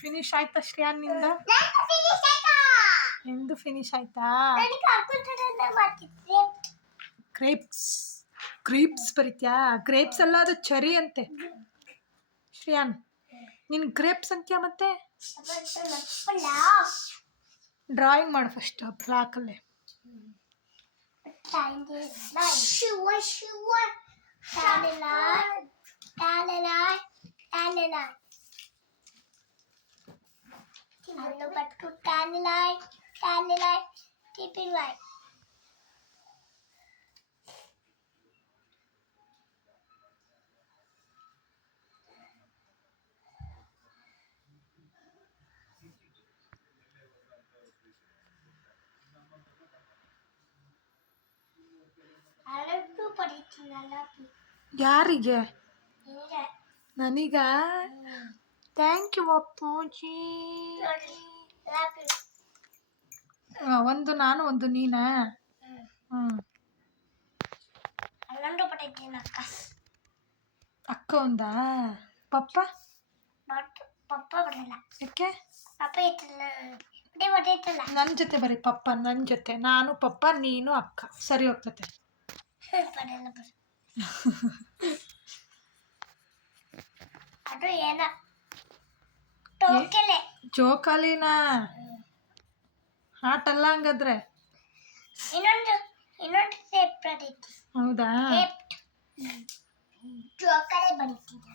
Finish ಆಯ್ತಾ ಶ್ರೇಯಾನ್ ನಿಂದ? ನಿಂದು ಫಿನಿಶ್ ಆಯ್ತಾ? ಗ್ರೇಪ್ಸ್ ಬರೀತ್ಯಾ? ಗ್ರೇಪ್ಸ್ ಅಲ್ಲ, ಅದು ಚರಿ ಅಂತೆ ಶ್ರೇಯಾನ್. ನೀನು ಗ್ರೇಪ್ಸ್ ಅಂತೀಯ ಮತ್ತೆ? ಡ್ರಾಯಿಂಗ್ ಮಾಡು ಫಸ್ಟ್ ಬ್ಲಾಕಲ್ಲೇ. ಯಾರಿಗೆ? ನನಗ? ಥ್ಯಾಂಕ್ ಯು ಅಪ್ಪೂಜಿ. ಒಂದು ನಾನು ಒಂದು ನೀನಾ? ಅಕ್ಕ ಒಂದಾ? ಪಪ್ಪ ಯಾಕೆ? ನನ್ನ ಜೊತೆ ಬರೀ ಪಪ್ಪ, ನನ್ನ ಜೊತೆ ನಾನು ಪಪ್ಪ ನೀನು ಅಕ್ಕ ಸರಿ ಹೋಗ್ತತೆ. ಅದು ಏನ ಜೋಕಾಲಿನಾ? ಆಟಲ್ಲ ಹಂಗಾದ್ರೆ. ಇನ್ನೊಂದು ಸೇಪ್ ಬರೀತಿ. ಹೌದಾ? ಜೋಕಾಲಿ ಬರೀತಿದ್ದ.